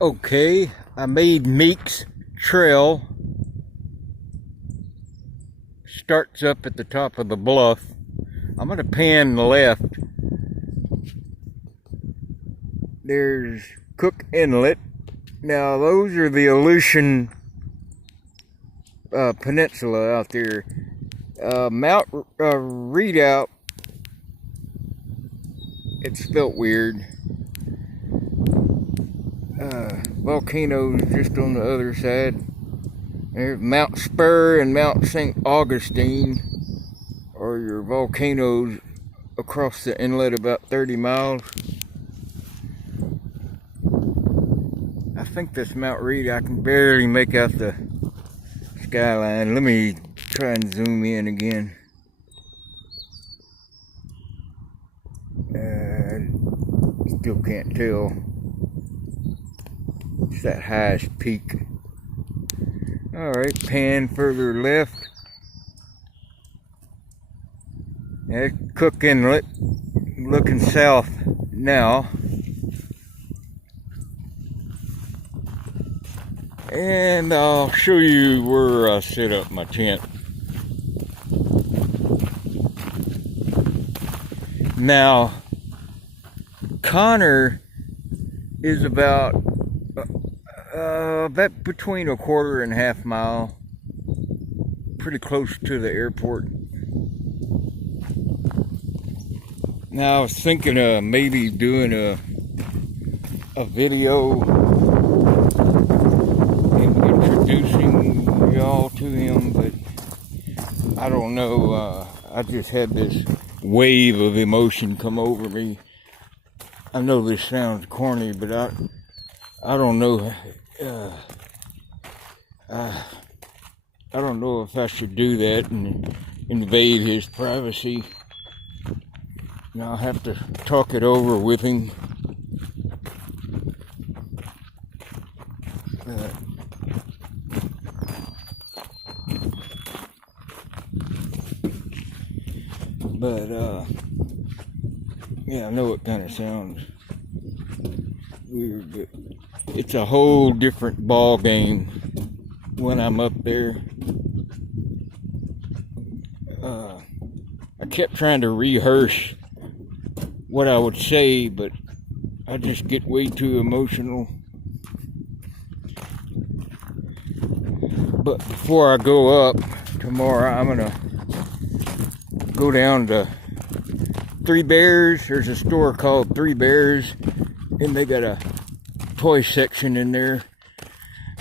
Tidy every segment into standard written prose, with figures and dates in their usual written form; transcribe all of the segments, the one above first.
Okay, I made Meek's Trail. Starts up at the top of the bluff. I'm going to pan left. There's Cook Inlet. Now those are the Aleutian Peninsula out there. Mount Redoubt, it's spelt weird. Volcanoes just on the other side. There's Mount Spur and Mount St. Augustine are your volcanoes across the inlet about 30 miles. I think that's Mount Reed. I can barely make out the skyline. Let me try and zoom in again. Still can't tell. It's that highest peak. Alright, pan further left. There's Cook Inlet. Looking south now. And I'll show you where I set up my tent. Now, Connor is about between a quarter and a half mile, pretty close to the airport. Now I was thinking of maybe doing a video and introducing y'all to him, but I don't know. I just had this wave of emotion come over me. I know this sounds corny, but I don't know. I don't know if I should do that and invade his privacy. Now I'll have to talk it over with him. Yeah, I know it kind of sounds weird, but it's a whole different ball game when I'm up there. I kept trying to rehearse what I would say, but I just get way too emotional. But before I go up tomorrow, I'm gonna go down to Three Bears. There's a store called Three Bears, and they got a toy section in there.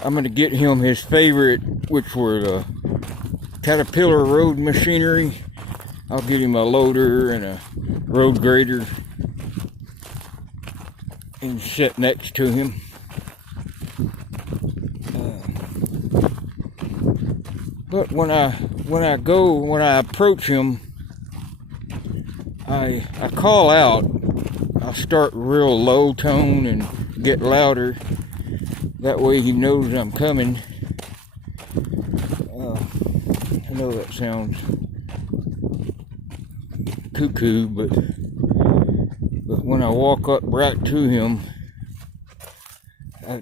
I'm gonna get him his favorite, which were the Caterpillar road machinery. I'll get him a loader and a road grader and sit next to him. But when I approach him, I call out. I'll start real low tone and get louder. That way he knows I'm coming. I know that sounds cuckoo, but when I walk up right to him, I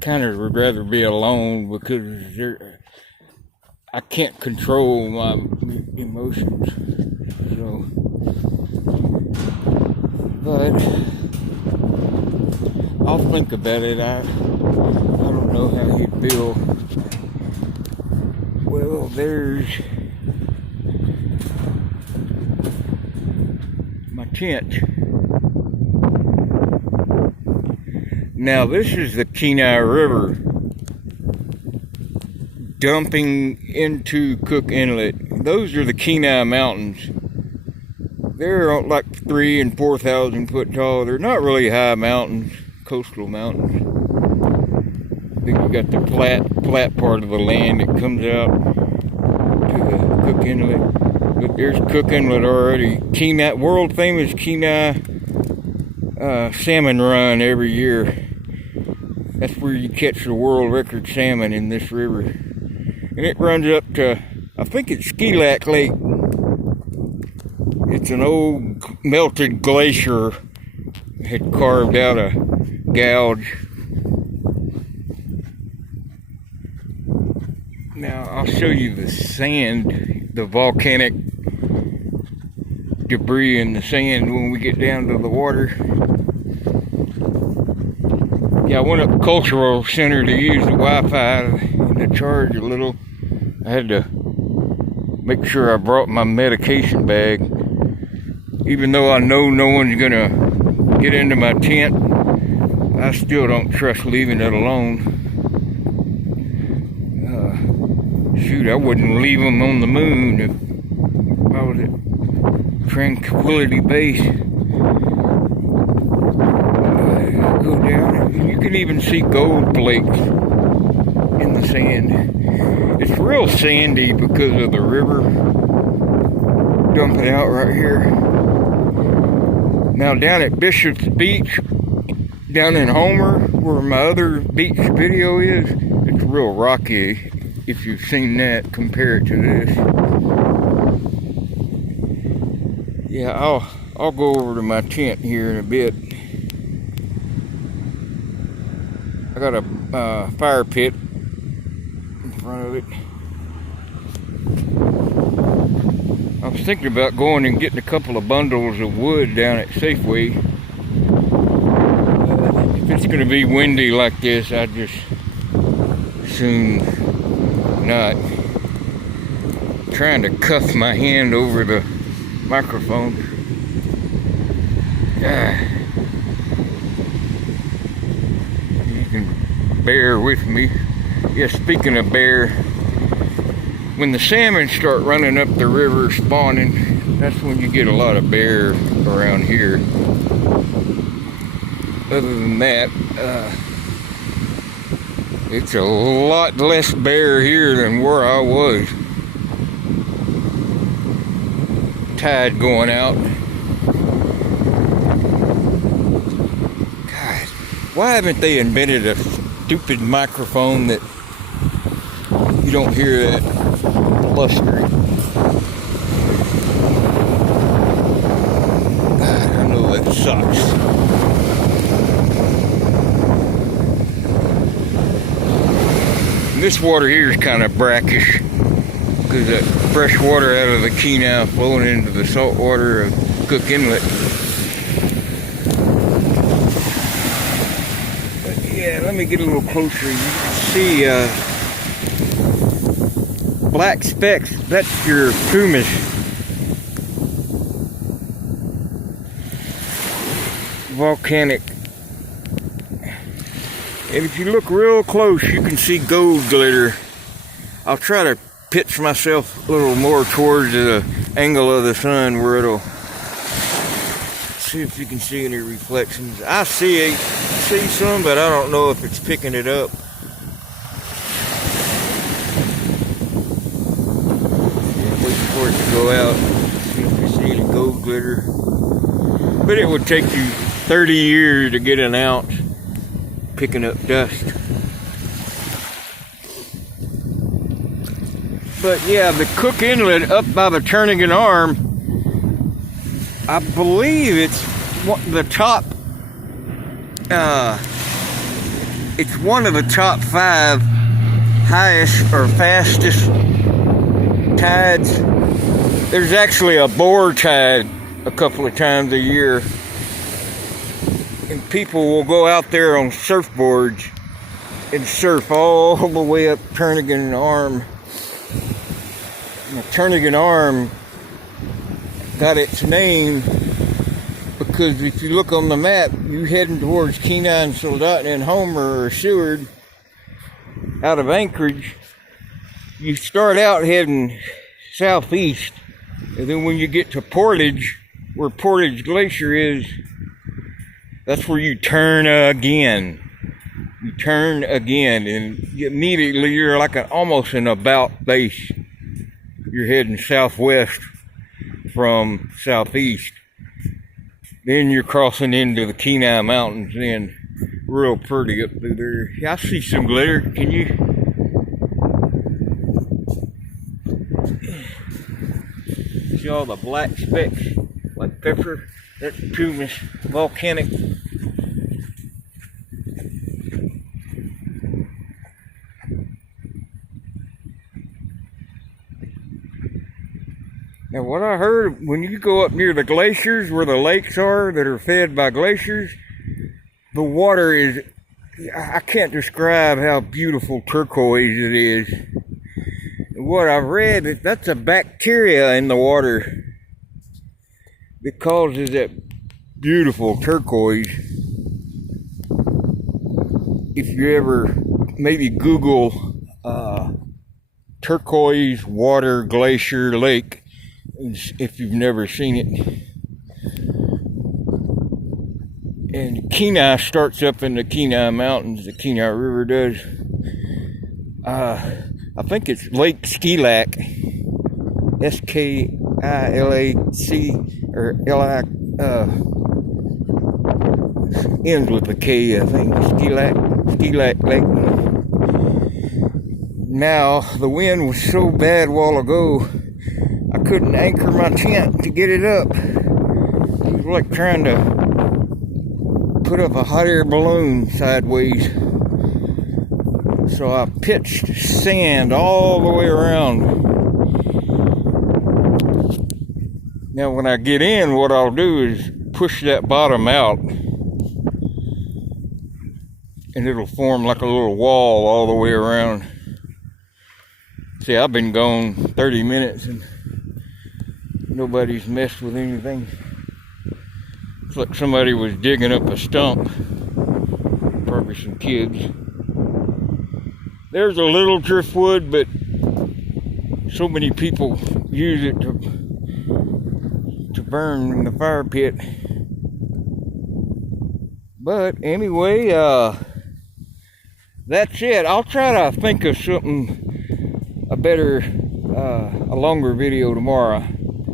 kind of would rather be alone because I can't control my emotions. So, but I'll think about it. I don't know how he'd feel. Well, there's my tent. Now this is the Kenai River dumping into Cook Inlet. Those are the Kenai Mountains. They're like 3,000 and 4,000 foot tall. They're not really high mountains, coastal mountains. Then you got the flat part of the land that comes out to the Cook Inlet. But there's Cook Inlet already. Kenai, world famous Kenai salmon run every year. That's where you catch the world record salmon in this river. And it runs up to, I think it's Skilac Lake. It's an old melted glacier had carved out a gouge. Now I'll show you the sand, the volcanic debris in the sand when we get down to the water. Yeah, I went up to Cultural Center to use the Wi-Fi and to charge a little. I had to make sure I brought my medication bag. Even though I know no one's gonna get into my tent, I still don't trust leaving it alone. Shoot, I wouldn't leave them on the moon if I was at Tranquility Base. Go down, and you can even see gold flakes in the sand. It's real sandy because of the river dumping out right here. Now down at Bishop's Beach, down in Homer, where my other beach video is, it's real rocky. If you've seen that, compare it to this. Yeah, I'll go over to my tent here in a bit. I got a fire pit in front of it. I was thinking about going and getting a couple of bundles of wood down at Safeway. If it's going to be windy like this, I'd just soon not. Trying to cuff my hand over the microphone. You can bear with me. Yeah, speaking of bear, when the salmon start running up the river spawning, that's when you get a lot of bear around here. Other than that, it's a lot less bear here than where I was. Tide going out. God, why haven't they invented a stupid microphone that you don't hear that blustering? God, I know that sucks. This water here is kind of brackish because that fresh water out of the Kenai flowing into the salt water of Cook Inlet. But yeah, let me get a little closer. You can see black specks. That's your pumice. Volcanic. And if you look real close, you can see gold glitter. I'll try to pitch myself a little more towards the angle of the sun where it'll see if you can see any reflections. I see some, but I don't know if it's picking it up. Yeah, waiting for it to go out. See if you see any gold glitter. But it would take you 30 years to get an ounce picking up dust. But yeah, the Cook Inlet up by the Turnagain Arm, I believe it's the top, it's one of the top 5 highest or fastest tides. There's actually a boar tide a couple of times a year. And people will go out there on surfboards and surf all the way up Turnagain Arm. And the Turnagain Arm got its name because if you look on the map, you heading towards Kenai and Soldotna and Homer or Seward out of Anchorage, you start out heading southeast, and then when you get to Portage, where Portage Glacier is, that's where you turn again. You turn again, and immediately you're like almost an about face. You're heading southwest from southeast. Then you're crossing into the Kenai Mountains, then real pretty up through there. Yeah, I see some glitter. Can you? See all the black specks, like pepper? That's pumice, volcanic. Now, what I heard, when you go up near the glaciers where the lakes are that are fed by glaciers, the water is, I can't describe how beautiful turquoise it is. What I've read is that's a bacteria in the water that causes that beautiful turquoise. If you ever maybe Google turquoise water glacier lake, if you've never seen it. And Kenai starts up in the Kenai Mountains, the Kenai River does. I think it's Lake Skilac, S-K-I-L-A-C, or L-I, ends with a K, I think, Skilac Lake. Now, the wind was so bad a while ago, I couldn't anchor my tent to get it up. It was like trying to put up a hot air balloon sideways. So I pitched sand all the way around. Now when I get in, what I'll do is push that bottom out, and it'll form like a little wall all the way around. See, I've been gone 30 minutes and nobody's messed with anything. It's like somebody was digging up a stump. Probably some kids. There's a little driftwood, but so many people use it to burn in the fire pit. But anyway, that's it. I'll try to think of something, a longer video tomorrow.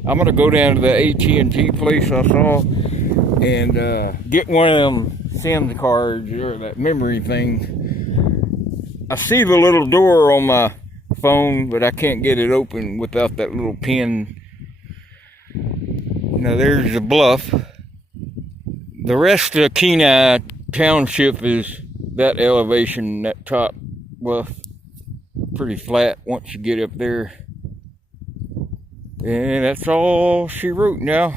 I'm gonna go down to the AT&T place I saw and get one of them SIM cards or that memory thing. I see the little door on my phone, but I can't get it open without that little pin. Now there's the bluff. The rest of Kenai Township is that elevation, that top bluff. Pretty flat once you get up there. And that's all she wrote now.